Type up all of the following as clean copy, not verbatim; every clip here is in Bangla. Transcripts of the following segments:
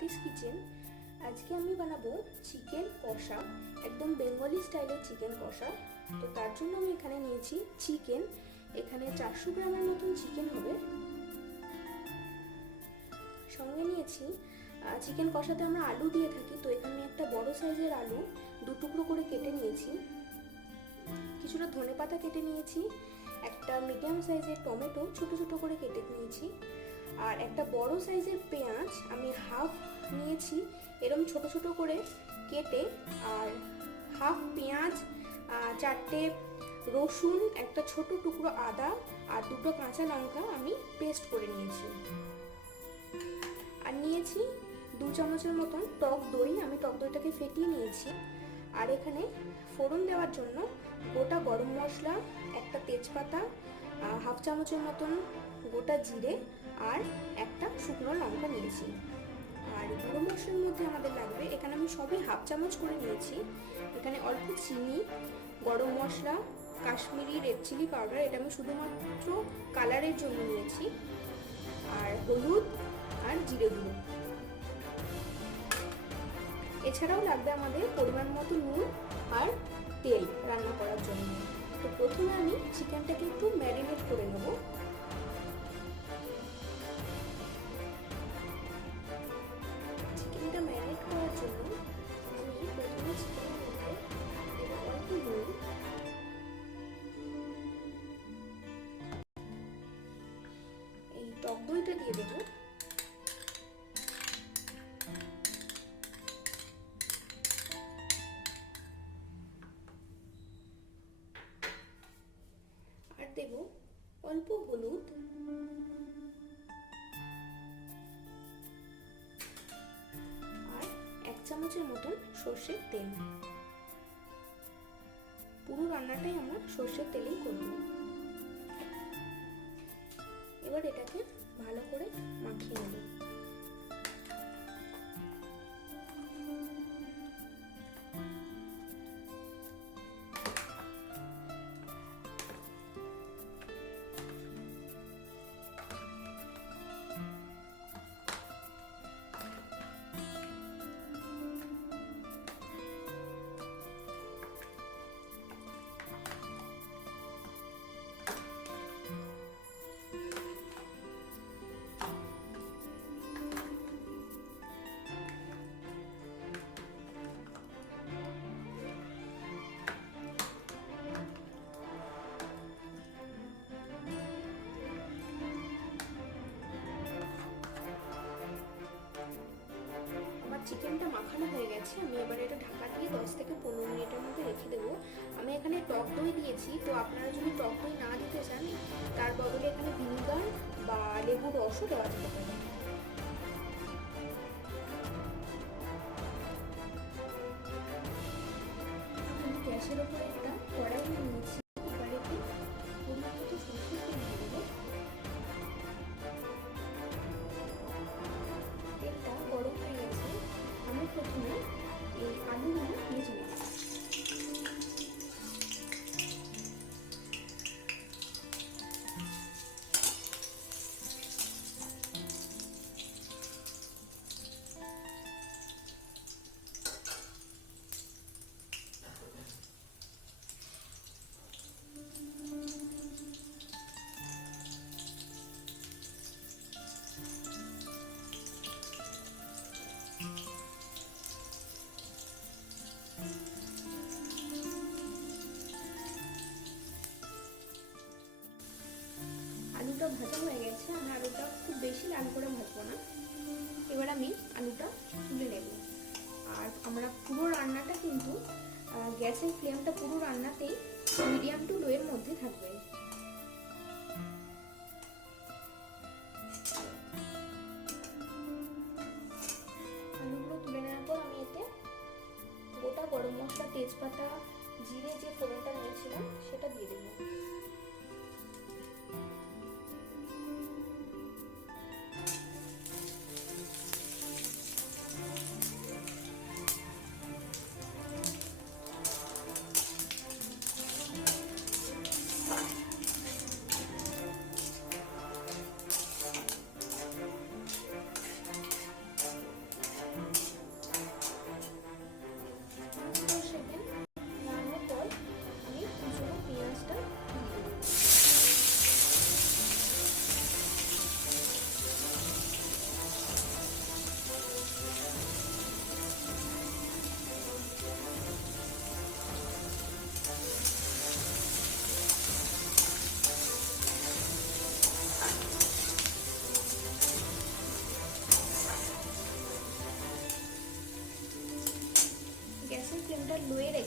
স্বাতিস কিচেন। আজকে আমি বানাবো চিকেন কষা, একদম বেঙ্গলি স্টাইলের চিকেন কষা। তো তার জন্য আমি এখানে নিয়েছি চিকেন, এখানে 400 গ্রামের মতন চিকেন হবে। সঙ্গে নিয়েছি চিকেন কষাতে আমরা আলু দিয়ে থাকি, তো এখানে একটা বড় সাইজের আলু 2 টুকরো করে কেটে নিয়েছি। কিছুটা ধনেপাতা কেটে নিয়েছি, একটা মিডিয়াম সাইজের টমেটো ছোট ছোট করে কেটে নিয়েছি, আর একটা বড় সাইজের পেঁয়াজ আমি হাফ নিয়েছি এরকম ছোট ছোট করে কেটে, আর হাফ পেঁয়াজ, 4টে রসুন, একটা ছোট টুকরো আদা আর 2টো কাঁচা লঙ্কা আমি পেস্ট করে নিয়েছি। আর নিয়েছি 2 চামচের মতন টক দই, আমি টক দইটাকে ফেটিয়ে নিয়েছি। আর এখানে ফোড়ন দেওয়ার জন্য গোটা গরম মশলা, একটা তেজপাতা, হাফ চামচের মতন গোটা জিরে আর একটা শুকনো লঙ্কা নিয়েছি। আর গুঁড়ো মশলার মধ্যে আমাদের লাগবে, এখানে আমি সবই হাফ চামচ করে নিয়েছি। এখানে অল্প চিনি, গরম মশলা, কাশ্মীরি রেড চিলি পাউডার, এটা আমি শুধুমাত্র কালারের জন্য নিয়েছি, আর হলুদ আর জিরে গুঁড়ো। এছাড়াও লাগবে আমাদের পরিমাণ মতো নুন আর তেল রান্না করার জন্য। তো প্রথমে আমি চিকেনটাকে একটু ম্যারিনেট করে নেব। চিকেনটা ম্যারিনেট করার জন্য আমি প্রথমে চিকেনের মধ্যে দেব অল্প নুন, এই টক দইটা দিয়ে দেবো, আর দেব অল্প হলুদ, আর 1 চামচের মতন সর্ষের তেল। পুরো রান্নাটাই আমার সর্ষের তেলেই করব। এবার এটাকে ভালো করে মাখিয়ে নেব। চিকেনটা মাখানো হয়ে গেছে, আমি এবার এটা ঢাকা দিয়ে 10 থেকে 15 মিনিটের মধ্যে রেখে দেবো। আমি এখানে টক দই দিয়েছি, তো আপনারা যদি টক দই না দিতে চান তার বদলে এখানে ভিনিগার বা লেবুর রসও দেওয়া যেতে পারে। আমি গ্যাসের ওপরে একটা কড়াই নিয়েছি, এবার এতে পরিমাণ মতো সরষের তেল দিয়ে দেবো। তেলটা গরম হয়ে গেছে, আমি প্রথমে এই আলুগুলো ভেজে নেব। আলুটা ভাজা হয়ে গেছে, আমি আলুটা খুব বেশি লাল করে ভাজবো না। এবার আমি আলুটা তুলে নেব। আর আমরা পুরো রান্নাটা কিন্তু গ্যাসের ফ্লেমটা পুরো রান্নাতেই মিডিয়াম টু লোয়ের মধ্যে থাকবে। আলুগুলো তুলে নেওয়ার পর আমি এতে গোটা গরম মশলা, তেজপাতা, জিরে যে ফোড়নটা নিয়েছিলাম সেটা দিয়ে দেবো।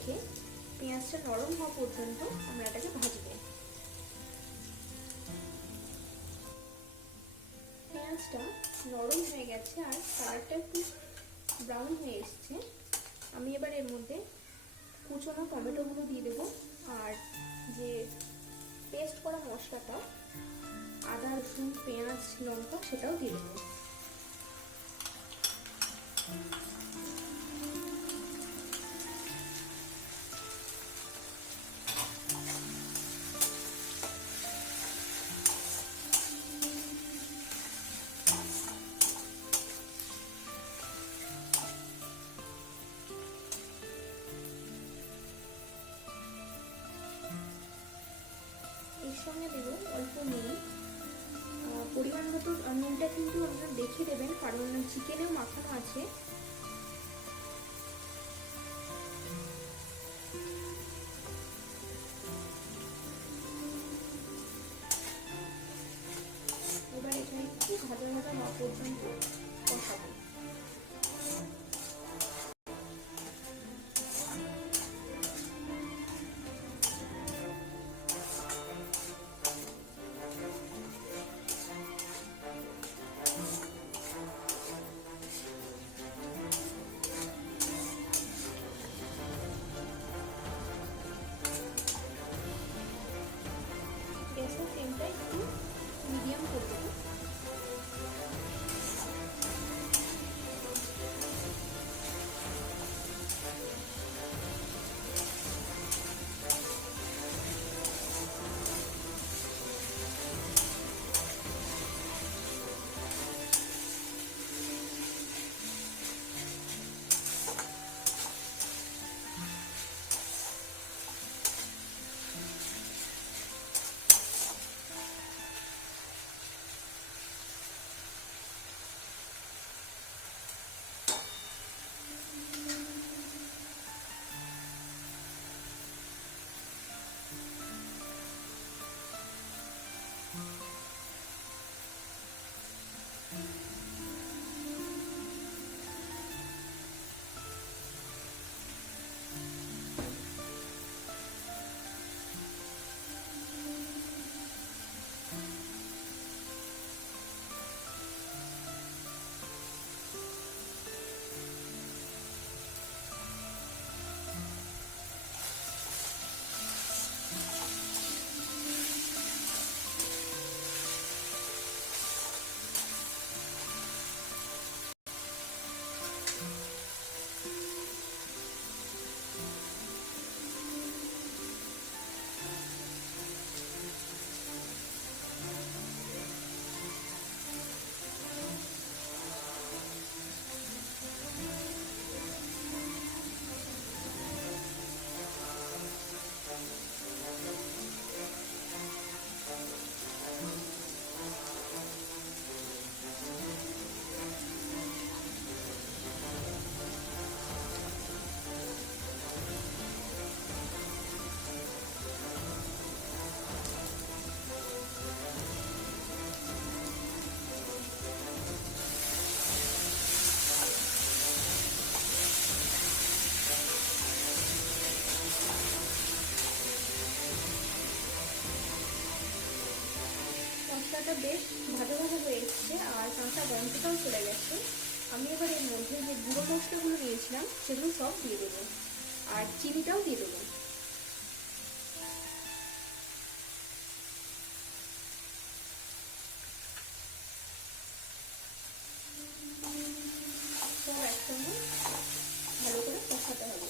রেখে পেঁয়াজটা নরম হওয়া পর্যন্ত আমরা এটাকে ভাজবো। পেঁয়াজটা নরম হয়ে গেছে আর কালারটা একটু ব্রাউন হয়ে এসছে। আমি এবার এর মধ্যে কুচনো টমেটোগুলো দিয়ে দেবো আর যে পেস্ট করা মশলাটা আদা রসুন পেঁয়াজ লঙ্কা সেটাও দিয়ে দেবো। এর সঙ্গে দেবো অল্প নুন, পরিমাণ মতো নুনটা কিন্তু আপনারা দেখে দেবেন কারণ চিকেনেও মাখানো আছে। এবার এখানে একটু ভাজা ভাজা হওয়া পর্যন্ত কষাবো। গ্যাসের ফ্লেমটা একটু মিডিয়াম করে দেবো। মশলাটা বেশ ভাজা ভাজা হয়ে এসছে আর কাঁচা গন্ধটাও চলে গেছে। আমি এবার এর মধ্যে যে গুঁড়ো মশলাগুলো নিয়েছিলাম সেগুলো সব দিয়ে দেবো আর চিনিটাও দিয়ে দেবো। সব একসঙ্গে ভালো করে কষাতে হবে।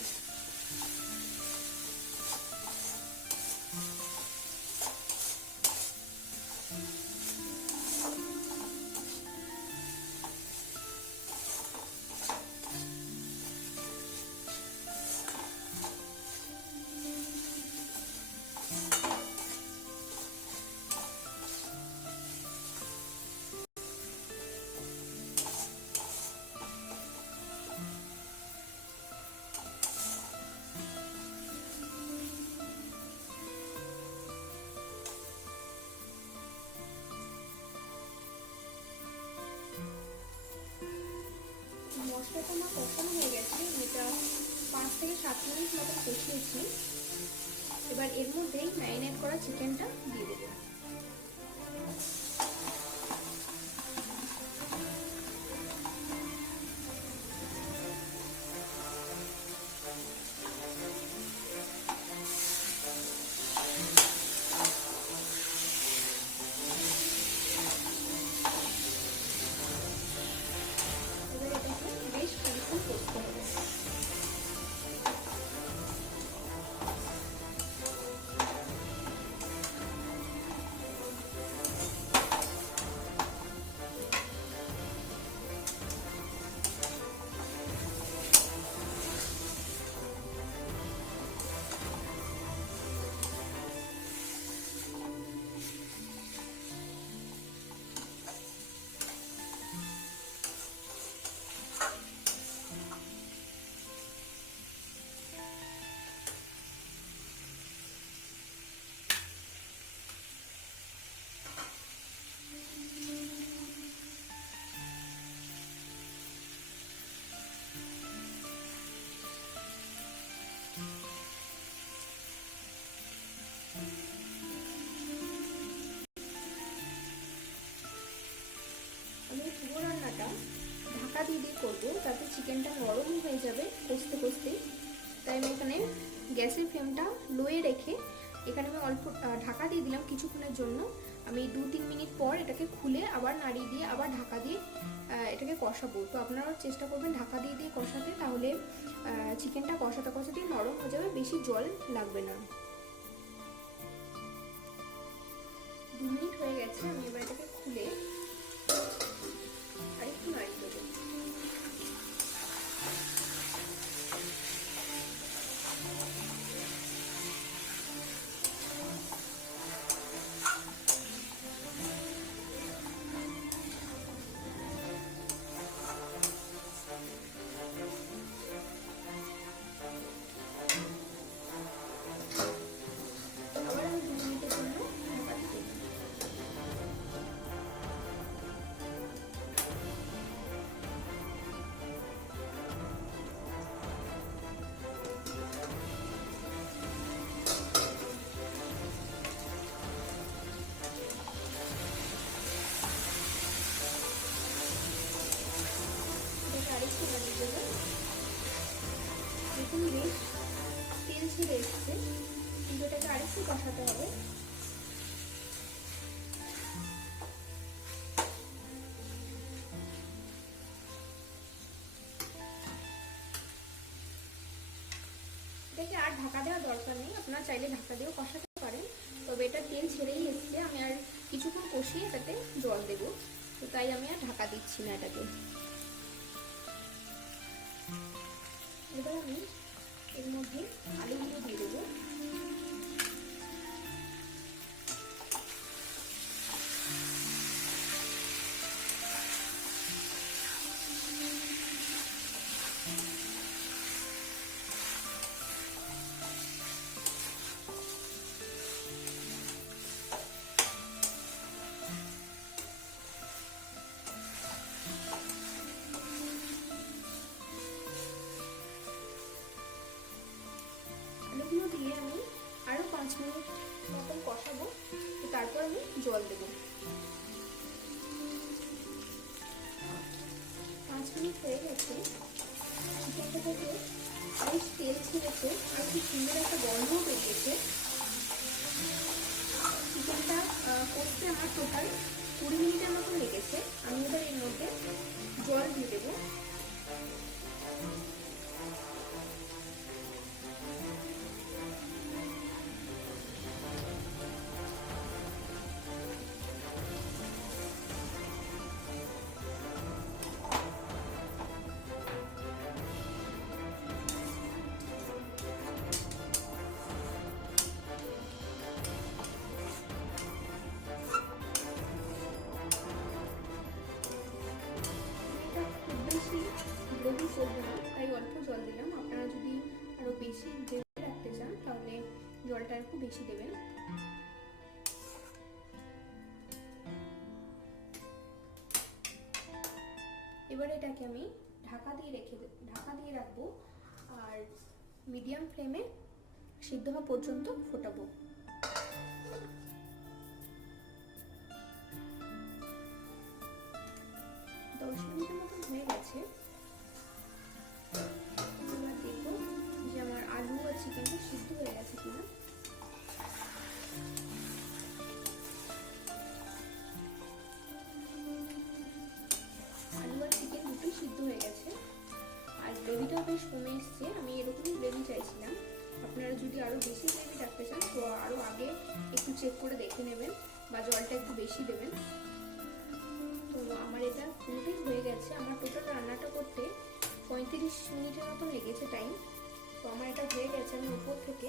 মশলাটা আমার কষানো হয়ে গেছে, এটা 5 থেকে 7 মিনিট মতো কষিয়েছি। এবার এর মধ্যেই ম্যারিনেট করা চিকেনটা দিয়ে দেবো। এবার এটাকে বেশ কিছুক্ষণ কষতে হবে। আমি পুরো রান্নাটা ঢাকা দিয়ে দিয়ে করবো, তাতে চিকেনটা নরম হয়ে যাবে কষতে কষতে। তাই আমি এখানে গ্যাসের ফ্লেমটা লোয়ে রেখে এখানে আমি অল্প ঢাকা দিয়ে দিলাম কিছুক্ষণের জন্য। আমি 2-3 মিনিট পর এটাকে খুলে আবার নাড়িয়ে দিয়ে আবার ঢাকা দিয়ে এটাকে কষাবো। তো আপনারাও চেষ্টা করবেন ঢাকা দিয়ে দিয়ে কষাতে, তাহলে চিকেনটা কষাতে কষাতে নরম হয়ে যাবে, বেশি জল লাগবে না। 2 মিনিট হয়ে গেছে, আমি এবার এটাকে খুলে আরেকটু নাড়িয়ে দেবো। আবার আমি 2 মিনিটের জন্য ঢাকা দিয়ে দেবো। এটাকে আরেকটু নাড়িয়ে দেবো। দেখুন বেশ তেল ছেড়ে এসছে, কিন্তু এটাকে আরেকটু কষাতে হবে। এটাকে আর ঢাকা দেওয়ার দরকার নেই, আপনারা চাইলে ঢাকা দিয়েও কষাতে পারেন। তবে এটা তেল ছেড়েই এসছে, আমি আর কিছুক্ষণ কষিয়ে এটাতে জল দেবো, তো তাই আমি আর ঢাকা দিচ্ছি না এটাকে। এবার আমি এর মধ্যে আলুগুলো দিয়ে দেবো। আলুগুলো দিয়ে আমি আরও 5 মিনিট মতন কষাবো, তো তারপর আমি জল দেবো। 5 মিনিট হয়ে গেছে, চিকেনটা থেকে বেশ তেল ছেড়েছে আর খুব সুন্দর একটা গন্ধও বেরিয়েছে। চিকেনটা করতে আমার টোটাল 20 মিনিটের মতো লেগেছে। আমি এবার এর মধ্যে জল দিয়ে দেবো। গ্রেভি করবো না, তাই অল্প জল দিলাম। আপনারা যদি আরও বেশি গ্রেভি রাখতে চান তাহলে জলটা একটু বেশি দেবেন। এবার এটাকে আমি ঢাকা দিয়ে রাখবো আর মিডিয়াম ফ্লেমে সিদ্ধ হওয়া পর্যন্ত ফোটাবো। 10 মিনিটের মতন হয়ে গেছে। এবার দেখবো যে আমার আলু আর চিকেনটা সিদ্ধ হয়ে গেছে কিনা। আলু আর চিকেন দুটোই সিদ্ধ হয়ে গেছে আর গ্রেভিটা বেশ কমে এসছে। আমি এরকমই গ্রেভি চাইছিলাম। আপনারা যদি আরও বেশি গ্রেভি রাখতে চান তো আরও আগে একটু চেক করে দেখে নেবেন বা জলটা একটু বেশি দেবেন। তো আমার এটা পুরোটাই হয়ে গেছে। আমার টোটাল রান্নাটা করতে 35 মিনিটের মতন লেগেছে টাইম। তো আমার এটা হয়ে গেছে। আমি উপর থেকে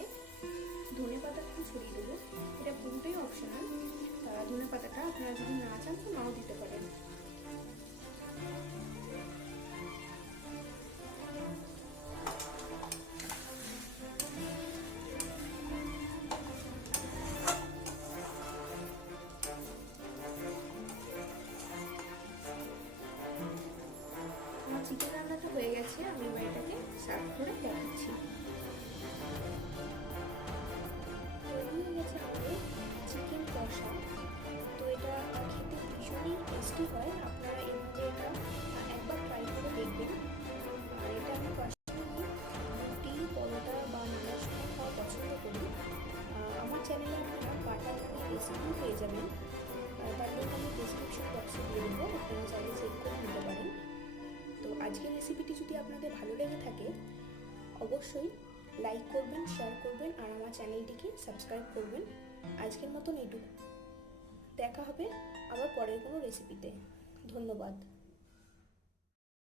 ধনে পাতা একটু ছড়িয়ে দেবো। এটা পুরোটাই অপশনাল। ধনে পাতাটা আপনারা যদি না চান তো নাও দিতে পারেন। আমার চিকেন রান্নাটা হয়ে গেছে। আমি এবার এটাকে সার্ভ করে দেখাচ্ছি। তৈরি হয়ে গেছে আমাদের চিকেন কষা। তো এটা খেতে ভীষণই টেস্টি হয়। আপনারা এভাবে এটা একবার ট্রাই করে দেখবেন। আর এটা আমি পার্সোনালি রুটি, পরোটা বা নানার সঙ্গে খাওয়া পছন্দ করি। আমার চ্যানেলে আপনারা বাটার নানের রেসিপিও পেয়ে যাবেন। তার জন্য আমি ডিসক্রিপশন বক্সে দিয়ে দেবো, আপনারা চাইলে চেক করে নিতে পারেন। তো আজকের রেসিপিটি যদি আপনাদের ভালো লেগে থাকে অবশ্যই লাইক করবেন, শেয়ার করবেন আর আমার চ্যানেলটিকে সাবস্ক্রাইব করবেন। আজকের মতন এইটুকু। দেখা হবে আবার পরের কোনো রেসিপিতে। ধন্যবাদ।